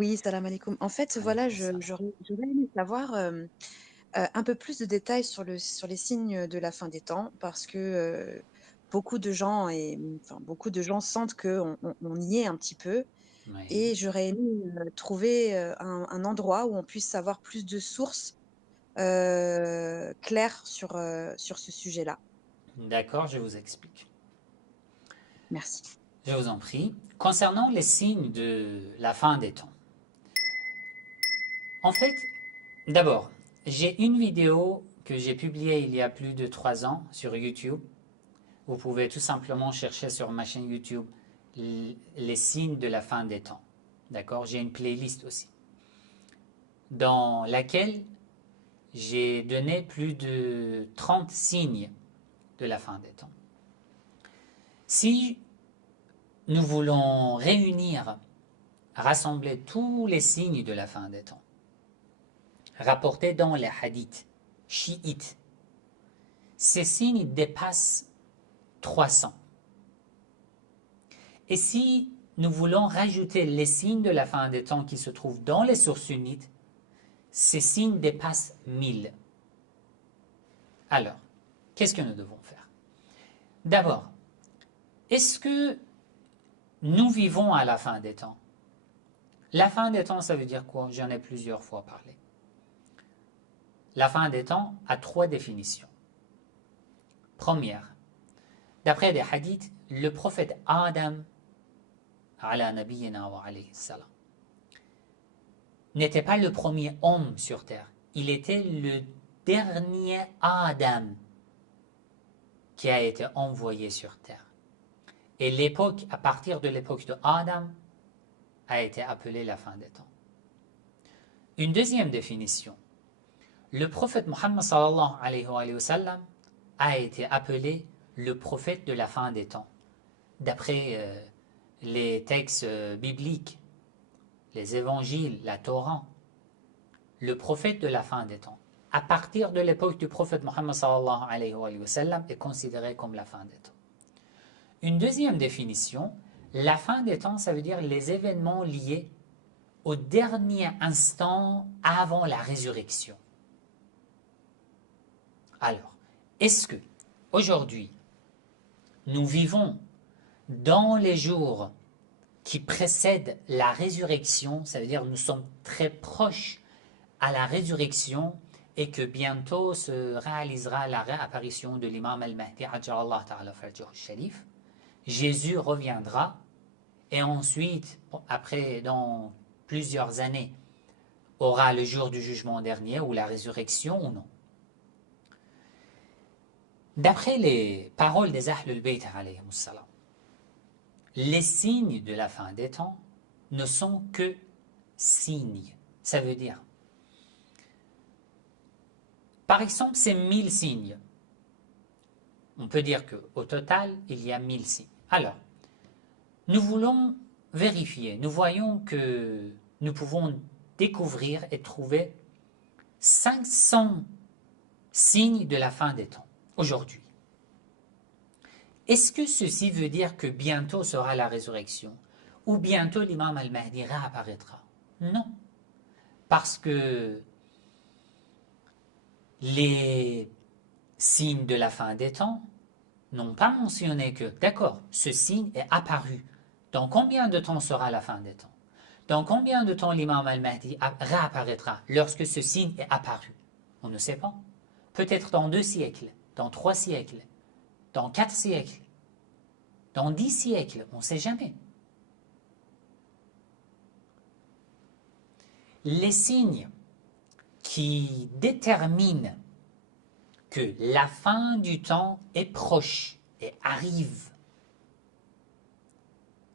Oui, salam alaikum. En fait, voilà, Alaykoum salam. j'aurais aimé savoir, un peu plus de détails sur les signes de la fin des temps parce que, beaucoup de gens enfin, beaucoup de gens sentent qu'on y est un petit peu Oui, et j'aurais aimé, trouver, un endroit où on puisse savoir plus de sources, claires sur ce sujet-là. d'accord, je vous explique. Merci. Je vous en prie. Concernant les signes de la fin des temps, en fait, d'abord, j'ai une vidéo que j'ai publiée il y a plus de 3 ans sur YouTube. Vous pouvez tout simplement chercher sur ma chaîne YouTube les signes de la fin des temps. D'accord? J'ai une playlist aussi, dans laquelle j'ai donné plus de 30 signes de la fin des temps. Si nous voulons réunir, rassembler tous les signes de la fin des temps, rapportés dans les hadiths chiites, ces signes dépassent 300. Et si nous voulons rajouter les signes de la fin des temps qui se trouvent dans les sources sunnites, ces signes dépassent 1000. Alors, qu'est-ce que nous devons faire? D'abord, est-ce que nous vivons à la fin des temps? La fin des temps, ça veut dire quoi? J'en ai plusieurs fois parlé. La fin des temps a trois définitions. Première, d'après des hadiths, le prophète Adam, ala nabiyyina wa alayhi salam, n'était pas le premier homme sur terre. Il était le dernier Adam qui a été envoyé sur terre. Et l'époque, à partir de l'époque de Adam, a été appelée la fin des temps. Une deuxième définition, le prophète Muhammad sallallahu alayhi wa sallam a été appelé le prophète de la fin des temps, d'après les textes bibliques, les évangiles, la Torah, le prophète de la fin des temps. À partir de l'époque du prophète Muhammad sallallahu alayhi wa sallam est considéré comme la fin des temps. Une deuxième définition, la fin des temps, ça veut dire les événements liés au dernier instant avant la résurrection. Alors, est-ce que aujourd'hui, nous vivons dans les jours qui précèdent la résurrection, ça veut dire nous sommes très proches à la résurrection et que bientôt se réalisera la réapparition de l'imam al-Mahdi, ajallahu ta'ala farjahu sharif. Jésus reviendra et ensuite, après, dans plusieurs années, aura le jour du jugement dernier ou la résurrection ou non. D'après les paroles des Ahlul Bayt, les signes de la fin des temps ne sont que signes. Ça veut dire, par exemple, c'est 1000 signes. On peut dire qu'au total, il y a 1000 signes. Alors, nous voulons vérifier. Nous voyons que nous pouvons découvrir et trouver 500 signes de la fin des temps aujourd'hui. Est-ce que ceci veut dire que bientôt sera la résurrection ou bientôt l'imam al-Mahdi réapparaîtra? Non, parce que les signes de la fin des temps n'ont pas mentionné que, d'accord, ce signe est apparu. Dans combien de temps sera la fin des temps? Dans combien de temps l'imam al-Mahdi réapparaîtra lorsque ce signe est apparu? On ne sait pas. Peut-être dans 2 siècles, dans 3 siècles, dans 4 siècles, dans 10 siècles, on ne sait jamais. Les signes qui déterminent que la fin du temps est proche et arrive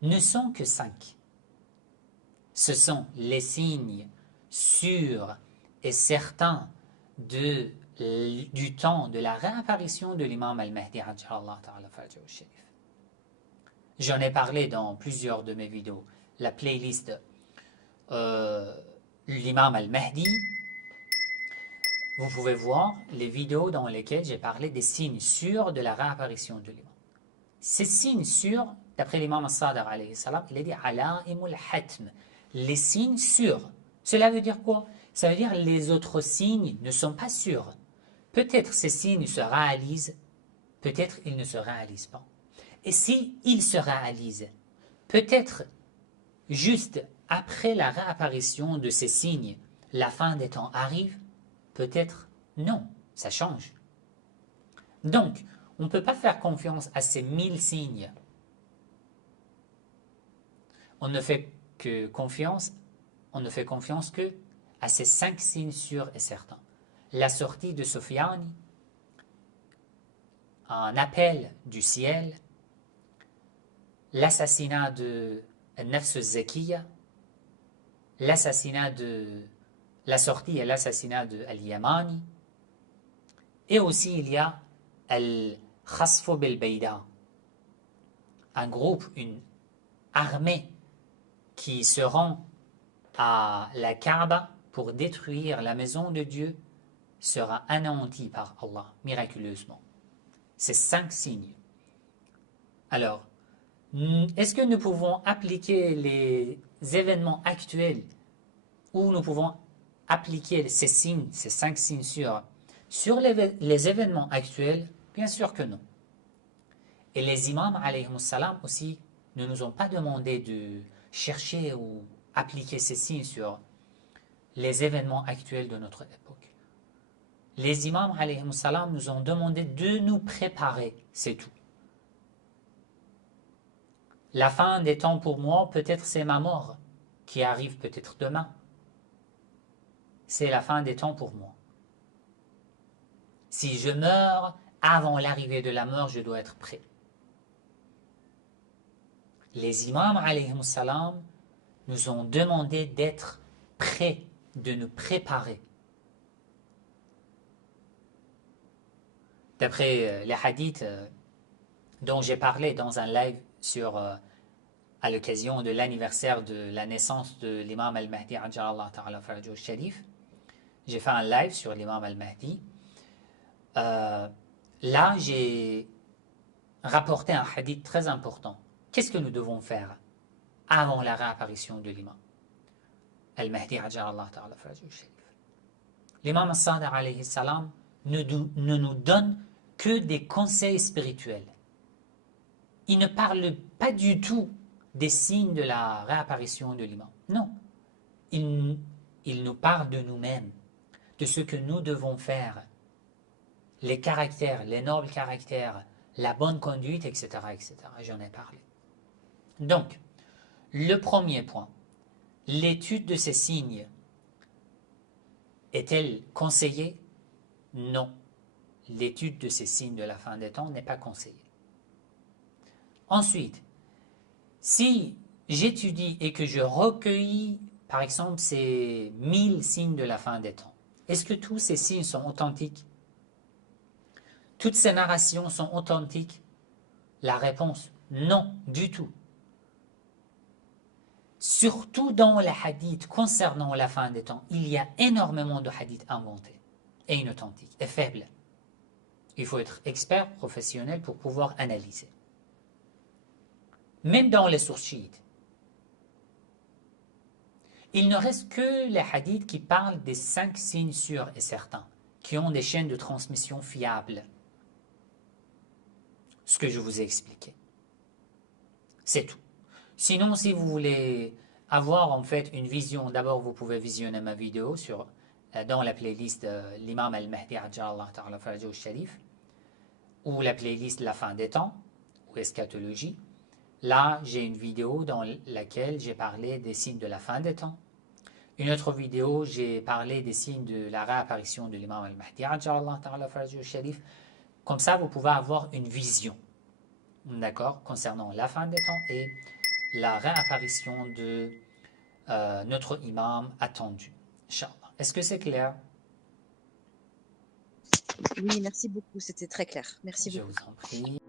ne sont que 5. Ce sont les signes sûrs et certains du temps de la réapparition de l'imam al-Mahdi. J'en ai parlé dans plusieurs de mes vidéos. La playlist l'imam al-Mahdi, vous pouvez voir les vidéos dans lesquelles j'ai parlé des signes sûrs de la réapparition de l'imam. Ces signes sûrs, d'après l'imam al-Sadiq, il a dit ala'imul hatm, les signes sûrs. Cela veut dire quoi? Ça veut dire que les autres signes ne sont pas sûrs. Peut-être ces signes se réalisent, peut-être ils ne se réalisent pas. Et si ils se réalisent, peut-être juste après la réapparition de ces signes, la fin des temps arrive, peut-être non, ça change. Donc, on ne peut pas faire confiance à ces 1000 signes. On ne fait confiance que à ces 5 signes sûrs et certains. La sortie de Sofiane, un appel du ciel, l'assassinat de Nafs Zakiya, la sortie et l'assassinat de Al-Yamani, et aussi il y a Al-Khasf bil-Bayda, un groupe, une armée qui se rend à la Kaaba pour détruire la maison de Dieu sera anéanti par Allah miraculeusement. Ces 5 signes. Alors, est-ce que nous pouvons appliquer les événements actuels ou nous pouvons appliquer ces signes, ces 5 signes sur les événements actuels? Bien sûr que non. Et les imams alayhimus salam aussi ne nous ont pas demandé de chercher ou appliquer ces signes sur les événements actuels de notre époque. Les imams alayhimus salam nous ont demandé de nous préparer, c'est tout. La fin des temps pour moi, peut-être c'est ma mort, qui arrive peut-être demain. C'est la fin des temps pour moi. Si je meurs avant l'arrivée de la mort, je dois être prêt. Les imams alayhimus salam nous ont demandé d'être prêts, de nous préparer. D'après les hadiths dont j'ai parlé dans un live à l'occasion de l'anniversaire de la naissance de l'imam al-Mahdi, j'ai fait un live sur l'imam al-Mahdi. Là, j'ai rapporté un hadith très important. Qu'est-ce que nous devons faire avant la réapparition de l'imam al-Mahdi? L'imam al-Sadiq alayhi salam ne nous donne que des conseils spirituels. Il ne parle pas du tout des signes de la réapparition de l'imam. Non. Il nous parle de nous-mêmes, de ce que nous devons faire, les caractères, les nobles caractères, la bonne conduite, etc., etc. J'en ai parlé. Donc, le premier point, l'étude de ces signes est-elle conseillée? Non. L'étude de ces signes de la fin des temps n'est pas conseillée. Ensuite, si j'étudie et que je recueillis, par exemple, ces 1000 signes de la fin des temps, est-ce que tous ces signes sont authentiques? Toutes ces narrations sont authentiques? La réponse, non, du tout. Surtout dans les hadiths concernant la fin des temps, il y a énormément de hadiths inventés et inauthentiques et faibles. Il faut être expert, professionnel pour pouvoir analyser. Même dans les sources chiites, il ne reste que les hadiths qui parlent des 5 signes sûrs et certains, qui ont des chaînes de transmission fiables. Ce que je vous ai expliqué. C'est tout. Sinon, si vous voulez avoir en fait une vision, d'abord vous pouvez visionner ma vidéo dans la playlist l'imam al-Mahdi Ajjallah Ta'ala Farajou Sharif, ou la playlist La fin des temps, ou eschatologie. Là, j'ai une vidéo dans laquelle j'ai parlé des signes de la fin des temps. Une autre vidéo, j'ai parlé des signes de la réapparition de l'imam al-Mahdi Ajjallah Ta'ala Farajou Sharif. Comme ça, vous pouvez avoir une vision, d'accord, concernant la fin des temps et la réapparition de notre imam attendu. Inch'Allah. Est-ce que c'est clair? Oui, merci beaucoup, c'était très clair. Merci Je beaucoup. vous en prie.